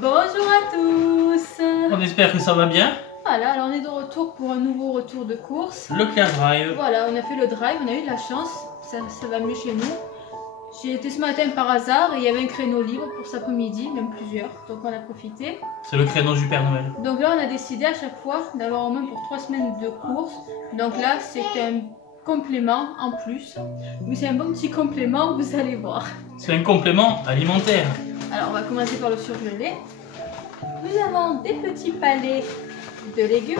Bonjour à tous. On espère que ça va bien. Voilà, alors on est de retour pour un nouveau retour de course. Le Clair Drive. Voilà, on a fait le drive, on a eu de la chance, ça va mieux chez nous. J'ai été ce matin par hasard et il y avait un créneau libre pour cet après-midi, même plusieurs, donc on a profité. C'est le créneau du Père Noël. Donc là on a décidé à chaque fois d'avoir au moins pour 3 semaines de course. Donc là c'est un complément en plus, mais c'est un bon petit complément, vous allez voir. C'est un complément alimentaire. Alors on va commencer par le surgelé. Nous avons des petits palets de légumes.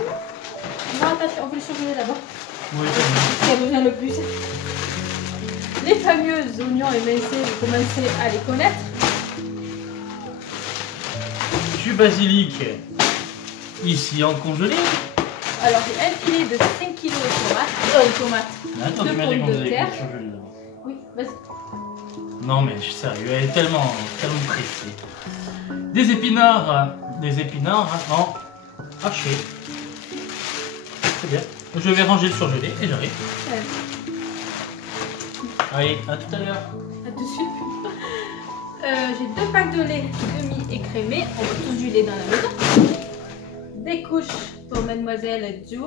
Non, attention, on fait le surgeler d'abord. Oui. Ce qui a besoin le plus. Les fameux oignons émincés, vous commencez à les connaître. Du basilic, ici en congelé. Alors j'ai un filet de 5 kg de tomates. Attends, de tu m'as dit qu'on pommes de faisait terre. le surgelé d'abord. Oui, vas-y. Non mais je suis sérieux, elle est tellement pressée. Des épinards en haché. Très bien. Je vais ranger le surgelé et j'arrive. Allez, à tout à l'heure. À tout de suite. J'ai 2 packs de lait demi-écrémé. On va tous du lait dans la maison. Des couches pour mademoiselle Julia.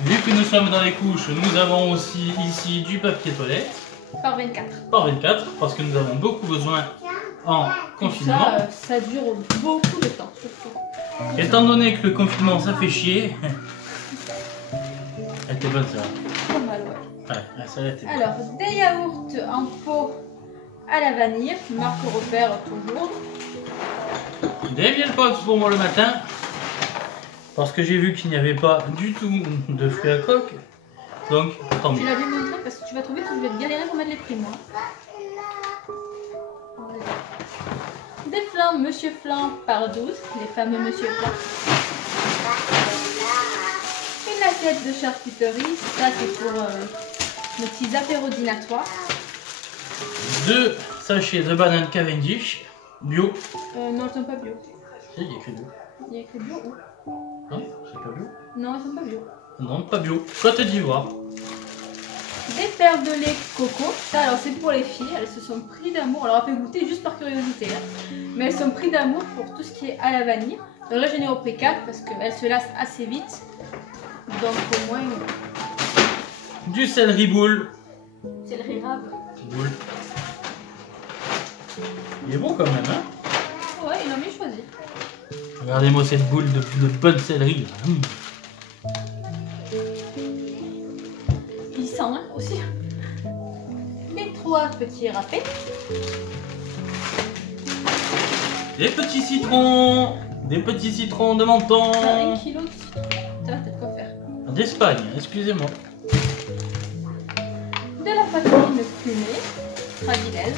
Vu que nous sommes dans les couches, nous avons aussi ici du papier toilette. Par 24. Par 24, parce que nous avons beaucoup besoin en confinement. Ça dure beaucoup de temps, surtout. Étant donné que le confinement ça fait chier. Elle était bonne ça. Pas mal, ouais. Ouais, ça était bonne. Alors, des yaourts en pot à la vanille, marque repère toujours. Des miel pops pour moi le matin. Parce que j'ai vu qu'il n'y avait pas du tout de fruits à coque. Donc, tant Tu mieux. l'avais montré parce que tu vas trouver que je vais te galérer pour mettre les prix, moi. Des flancs Monsieur Flan par 12, les fameux Monsieur Flan. Une assiette de charcuterie, ça c'est pour nos petits apéros dînatoires. 2 sachets de bananes Cavendish bio. Non, elles sont pas bio. Il y a écrit bio. Il y a que bio ou? Non, c'est pas bio. Non, elles sont pas bio. Non, pas bio. Côte d'Ivoire. Des paires de lait coco. Ça, alors c'est pour les filles. Elles se sont pris d'amour. Alors, on a fait goûter juste par curiosité. Hein. Mais elles sont pris d'amour pour tout ce qui est à la vanille. Donc là, j'en ai repris 4 parce qu'elles se lassent assez vite. Donc au moins, Du céleri boule. c'est le rirabe. Boule. Il est bon quand même, hein. Ouais, il a mieux choisi. Regardez-moi cette boule de bonne céleri. Il sent hein, aussi. Les 3 petits râpés. Des petits citrons. Des petits citrons de menton. 1 kg de citron. Ça va peut-être quoi faire. D'Espagne, excusez-moi. De la farine fumée. Tradilaise.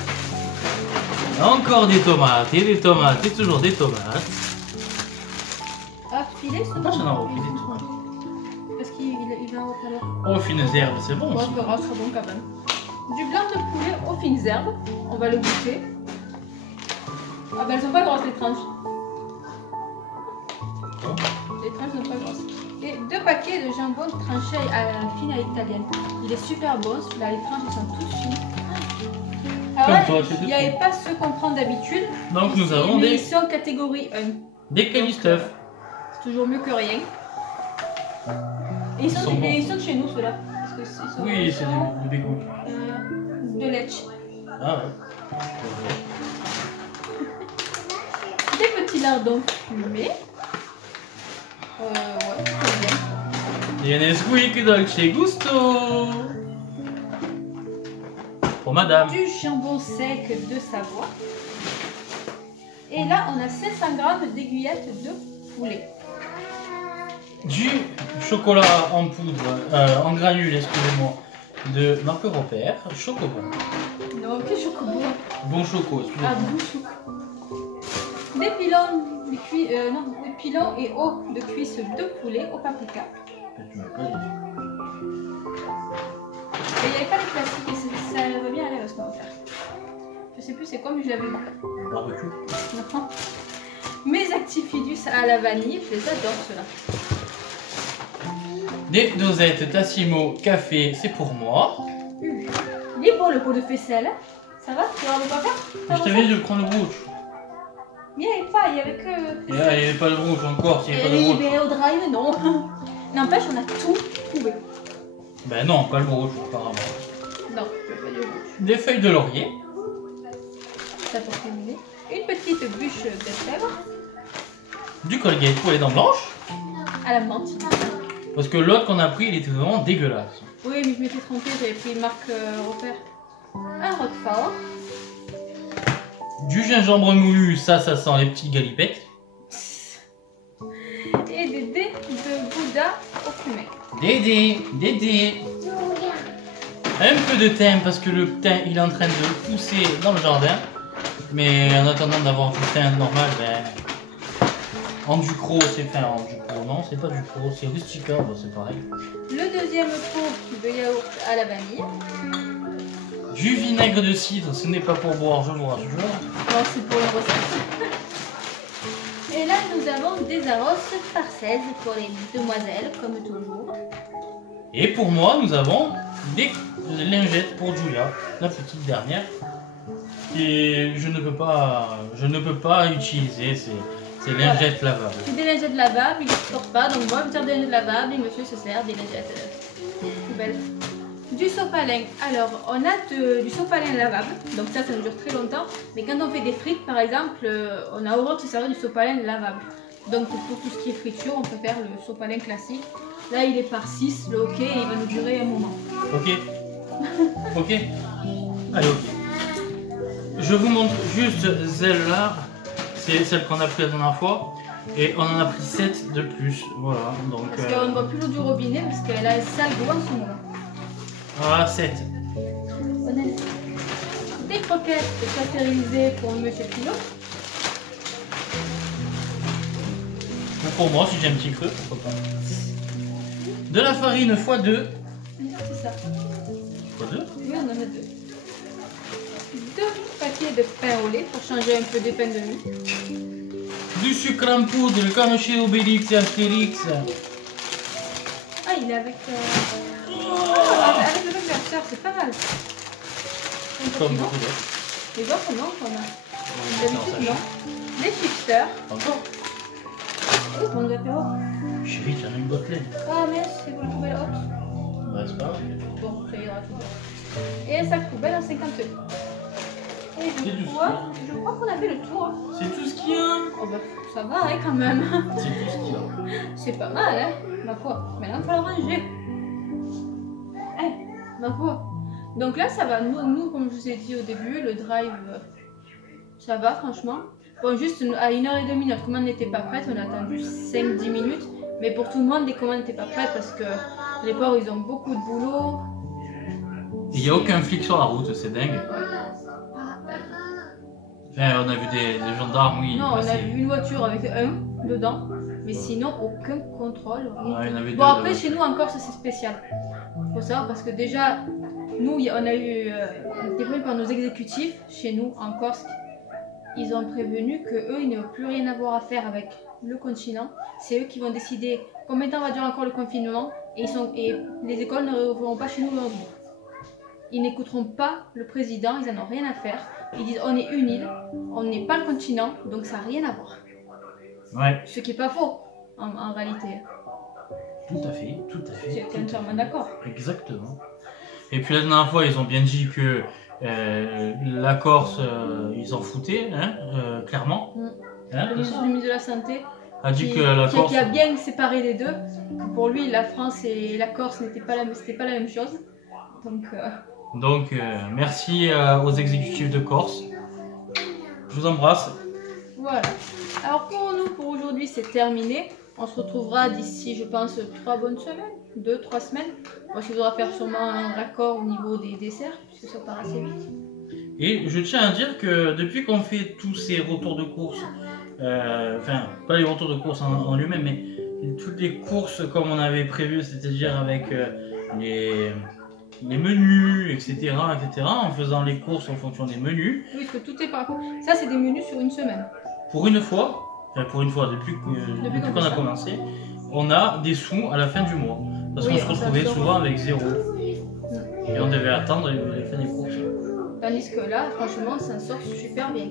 Encore des tomates et toujours des tomates. Ah, filet, c'est Pourquoi j'en ai repris des bon. tomates? Parce qu'il va au palais. Oh, fines herbes, c'est bon Bon, aussi. on verra, ce sera bon quand même. Du blanc de poulet aux fines herbes. On va le goûter. Ah bah elles sont pas grosses les tranches. Les tranches sont pas grosses. Et 2 paquets de jambon tranché à la fine à l'italienne. Il est super bon, celui-là, les tranches elles sont toutes fines. Alors Comme là, toi, c'est il n'y tout. avait pas ceux qu'on prend d'habitude. Donc nous Ici, avons mais des ils sont catégorie 1. Calisteuff. C'est toujours mieux que rien. Et ils sont, sont bons. ils sont de chez nous ceux-là. Parce que ils sont, Oui, c'est des bégous. de lait. Ah ouais. Des petits lardons fumés. Ouais, très bien. Il y a Nesquik Dolce Gusto. Pour madame. Du jambon sec de Savoie. Et là, on a 500 g d'aiguillettes de poulet. Du chocolat en poudre, en granules, excusez-moi, de marque Repère, Chocobon. Non, quel chocobo. Bon choco, Ah, excusez-moi. bon choco. Des pilons, des pilons et os de cuisses de poulet au paprika. Tu m'as pas dit. Et il n'y avait pas les classiques et ça va bien aller à ce qu'on va faire. Je sais plus c'est quoi, mais je l'avais marqué. Barbecue. Non. Mes actifidus à la vanille, je les adore ceux-là. Des dosettes Tassimo café, c'est pour moi. Les bons, le pot de faisselle, Ça va? Tu vas pas faire? Je t'avais dit de prendre le rouge. Mais il n'y avait pas, il y avait que. Il n'y avait pas le rouge encore, s'il n'y avait pas le Oui, rouge. mais au drive, non. N'empêche, on a tout trouvé. Ben non, pas le rouge, apparemment. Non, je veux pas du rouge. Des feuilles de laurier. Ça pour terminer. Une petite bûche de chèvre Du Colgate pour les dents blanches. à la menthe. Parce que l'autre qu'on a pris, il était vraiment dégueulasse. Oui, mais je m'étais trompée, j'avais pris une marque repère. Un Roquefort. Du gingembre moulu, ça sent les petites galipettes. Et des dés de Gouda au fumet. Dédé. Un peu de thym parce que le thym il est en train de pousser dans le jardin. Mais en attendant d'avoir du thym normal, ben. En ducro, non, c'est pas ducro, c'est rustica, ben, c'est pareil. Le deuxième pot de yaourt à la vanille. Du vinaigre de cidre, ce n'est pas pour boire, je vous rassure. Bon, c'est pour une recette. Et là, nous avons des arrosses farcaises pour les demoiselles, comme toujours. Et pour moi, nous avons des lingettes pour Julia, la petite dernière. Et je ne peux pas utiliser ces lingettes lavables. C'est des lingettes lavables, ils ne sortent pas, donc moi, je me sers des lingettes lavables et monsieur se sert des lingettes poubelles. Du sopalin. Alors, on a du sopalin lavable, donc ça nous dure très longtemps. Mais quand on fait des frites, par exemple, on a horreur de se servir du sopalin lavable. Donc pour tout ce qui est friture, on préfère le sopalin classique. Là, il est par 6, le hockey, et il va nous durer un moment. Ok. Ok. Allez, ok. Je vous montre juste celle-là. C'est celle qu'on a pris la dernière fois. Et on en a pris 7 de plus. Voilà. Donc, parce qu'on ne boit plus l'eau du robinet, parce qu'elle a un sale goût en ce moment. Ah, 7. Honnête. Des croquettes pasteurisées pour Monsieur Pilot. Ou pour moi, si j'ai un petit creux, pourquoi pas. De la farine x2. C'est ça. x2. Oui, on en a 2. 2 paquets de pain au lait pour changer un peu des pains de mie. Du sucre en poudre, comme chez Obélix et Astérix. Ah, il est avec avec le verser, c'est pas mal. Comme beaucoup d'autres. Les autres, non, qu'on a. D'habitude, non. Les chipsters. Encore. Oh, mon apéro. Chérie, tu en as une boîte pleine. Ah, mais c'est pour le poubelle haute. Bah, c'est pas grave. Bon, ça ira tout bien. Et un sac poubelle en 50 euros. Et je crois qu'on a fait le tour. Hein. C'est tout ce qu'il y a. Oh, bah, ça va, hein, quand même. C'est tout ce qu'il y a. C'est pas mal, hein. Ma foi. Maintenant, il faut le ranger. Ma foi. Donc là, ça va. Nous, comme je vous ai dit au début, le drive, ça va, franchement. Bon, juste à 1h30, notre commande n'était pas prête. On a attendu 5-10 minutes. Mais pour tout le monde, les commandes n'étaient pas prêtes parce que les pauvres, ils ont beaucoup de boulot. Il n'y a aucun flic sur la route, c'est dingue. Enfin, on a vu des gendarmes, oui. Non, on a vu une voiture avec un dedans. Mais sinon, aucun contrôle. Ouais, il y en avait bon, deux, après, chez nous, en Corse, c'est spécial. Faut savoir parce que déjà, nous, on a eu été prévenus par nos exécutifs. Chez nous, en Corse, ils ont prévenu qu'eux, ils n'ont plus rien à voir à faire avec le continent. C'est eux qui vont décider combien de temps va durer encore le confinement. Et les écoles ne rouvriront pas chez nous le 11 août. Ils n'écouteront pas le président, ils n'en ont rien à faire. Ils disent on est une île, on n'est pas le continent, donc ça n'a rien à voir. Ouais. Ce qui n'est pas faux, en réalité. Tout à fait, tout à fait. Tu es entièrement d'accord. Exactement. Et puis la dernière fois, ils ont bien dit que la Corse, ils en foutaient, hein, clairement. Hein, Le ministre de la Santé a dit que la Corse... qui a bien séparé les deux, que pour lui, la France et la Corse n'étaient pas la même chose. Donc, merci aux exécutifs de Corse. Je vous embrasse. Voilà. Alors pour nous, pour aujourd'hui, c'est terminé. On se retrouvera d'ici, je pense, 3 bonnes semaines, 2-3 semaines. Parce qu'il faudra faire sûrement un raccord au niveau des desserts, puisque ça part assez vite. Et je tiens à dire que depuis qu'on fait tous ces retours de course, enfin, pas les retours de course en lui-même, mais toutes les courses comme on avait prévu, c'est-à-dire avec les menus, etc., en faisant les courses en fonction des menus. Oui, parce que tout est par rapport. Ça, c'est des menus sur une semaine. Pour une fois, depuis qu'on a commencé, on a des sous à la fin du mois. Parce qu'on se retrouvait souvent avec 0. Et on devait attendre la fin des courses. Tandis que là, franchement, on s'en sort super bien.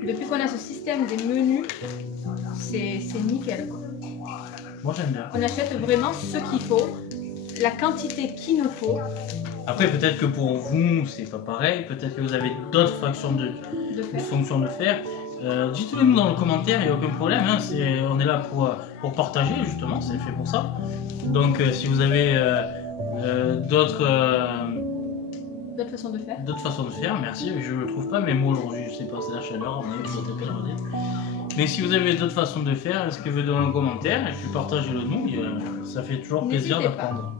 Depuis qu'on a ce système des menus, c'est nickel, quoi. Moi j'aime bien. On achète vraiment ce qu'il faut, la quantité qu'il nous faut. Après, peut-être que pour vous, c'est pas pareil. Peut-être que vous avez d'autres fonctions de faire. Dites-le nous dans le commentaire, il n'y a aucun problème. Hein, on est là pour partager, justement, c'est fait pour ça. Donc, si vous avez d'autres façons de faire, merci. Je ne trouve pas mes mots aujourd'hui, je sais pas, c'est la chaleur, on a mais si vous avez d'autres façons de faire, escrivez dans le commentaire et puis partagez-le nous. Ça fait toujours plaisir d'apprendre.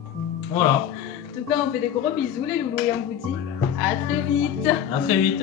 Voilà. En tout cas, on fait des gros bisous les loulous et on vous dit à très vite. À très vite.